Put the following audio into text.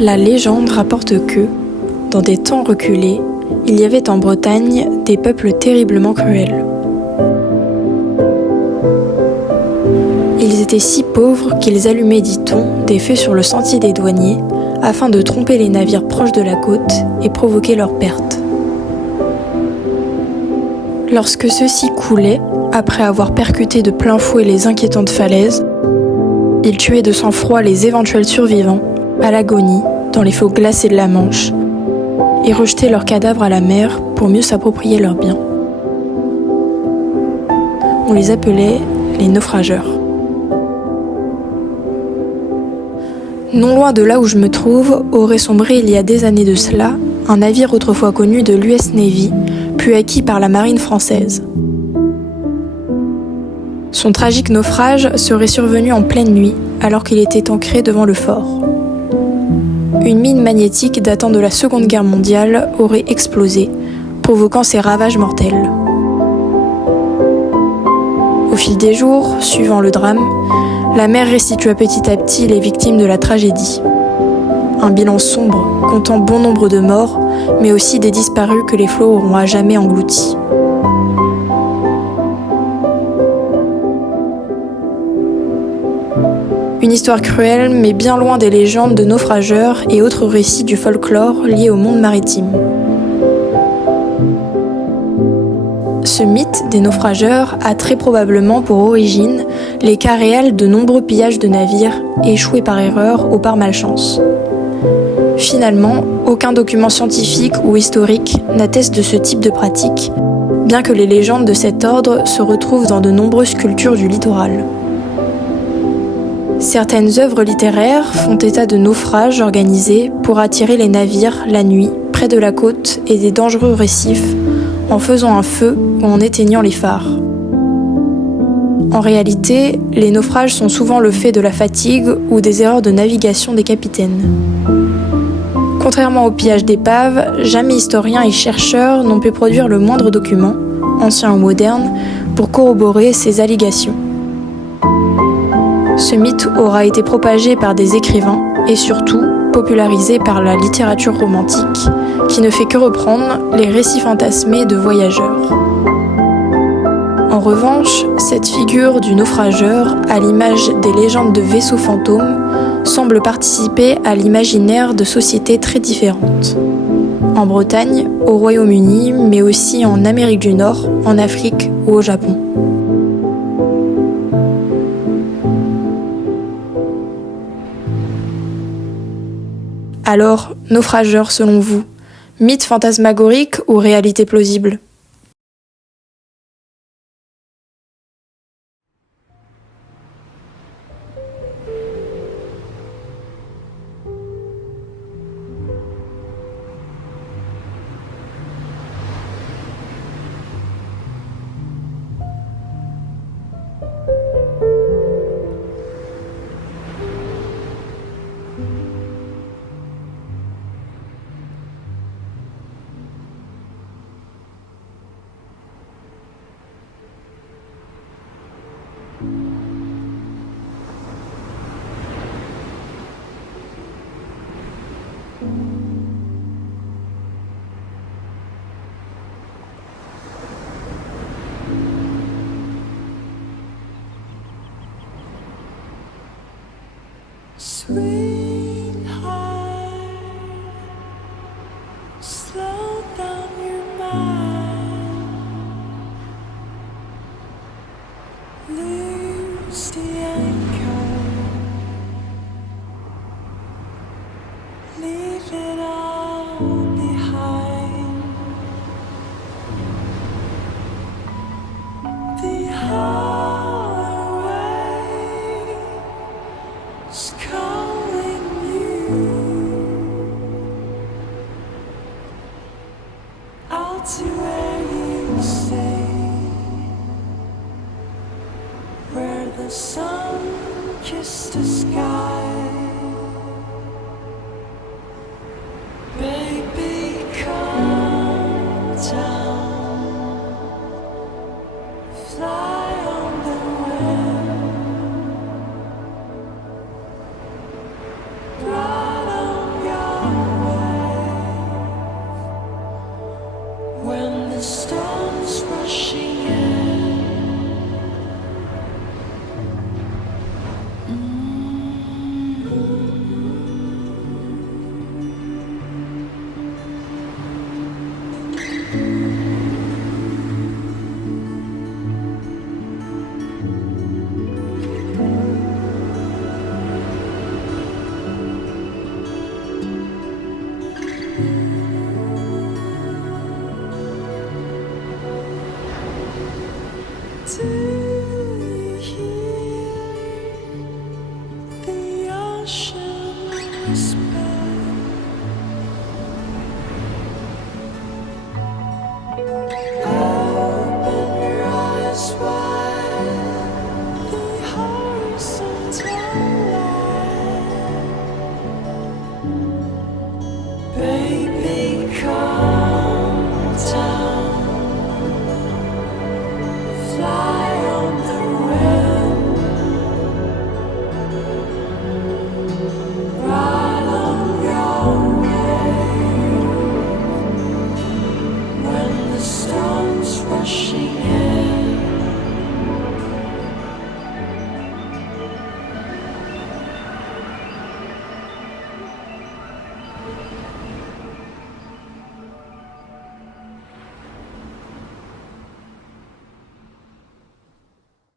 La légende rapporte que, dans des temps reculés, il y avait en Bretagne des peuples terriblement cruels. Ils étaient si pauvres qu'ils allumaient, dit-on, des feux sur le sentier des douaniers afin de tromper les navires proches de la côte et provoquer leur perte. Lorsque ceux-ci coulaient, après avoir percuté de plein fouet les inquiétantes falaises, ils tuaient de sang-froid les éventuels survivants, à l'agonie, dans les flots glacés de la Manche, et rejetaient leurs cadavres à la mer pour mieux s'approprier leurs biens. On les appelait les naufrageurs. Non loin de là où je me trouve, aurait sombré il y a des années de cela, un navire autrefois connu de l'US Navy, puis acquis par la marine française. Son tragique naufrage serait survenu en pleine nuit, alors qu'il était ancré devant le fort. Une mine magnétique datant de la Seconde Guerre mondiale aurait explosé, provoquant ses ravages mortels. Au fil des jours, suivant le drame, la mer restitua petit à petit les victimes de la tragédie. Un bilan sombre, comptant bon nombre de morts, mais aussi des disparus que les flots auront à jamais engloutis. Une histoire cruelle, mais bien loin des légendes de naufrageurs et autres récits du folklore liés au monde maritime. Ce mythe des naufrageurs a très probablement pour origine les cas réels de nombreux pillages de navires échoués par erreur ou par malchance. Finalement, aucun document scientifique ou historique n'atteste de ce type de pratique, bien que les légendes de cet ordre se retrouvent dans de nombreuses cultures du littoral. Certaines œuvres littéraires font état de naufrages organisés pour attirer les navires la nuit près de la côte et des dangereux récifs en faisant un feu ou en éteignant les phares. En réalité, les naufrages sont souvent le fait de la fatigue ou des erreurs de navigation des capitaines. Contrairement au pillage d'épaves, jamais historiens et chercheurs n'ont pu produire le moindre document, ancien ou moderne, pour corroborer ces allégations. Ce mythe aura été propagé par des écrivains et surtout popularisé par la littérature romantique, qui ne fait que reprendre les récits fantasmés de voyageurs. En revanche, cette figure du naufrageur, à l'image des légendes de vaisseaux fantômes, semble participer à l'imaginaire de sociétés très différentes. En Bretagne, au Royaume-Uni, mais aussi en Amérique du Nord, en Afrique ou au Japon. Alors, naufrageur selon vous, mythe fantasmagorique ou réalité plausible ? Sweetheart, slow down your mind, lose the anchor, leave it all behind. The highway is calling you out to where you stay, where the sun kissed the sky. fly.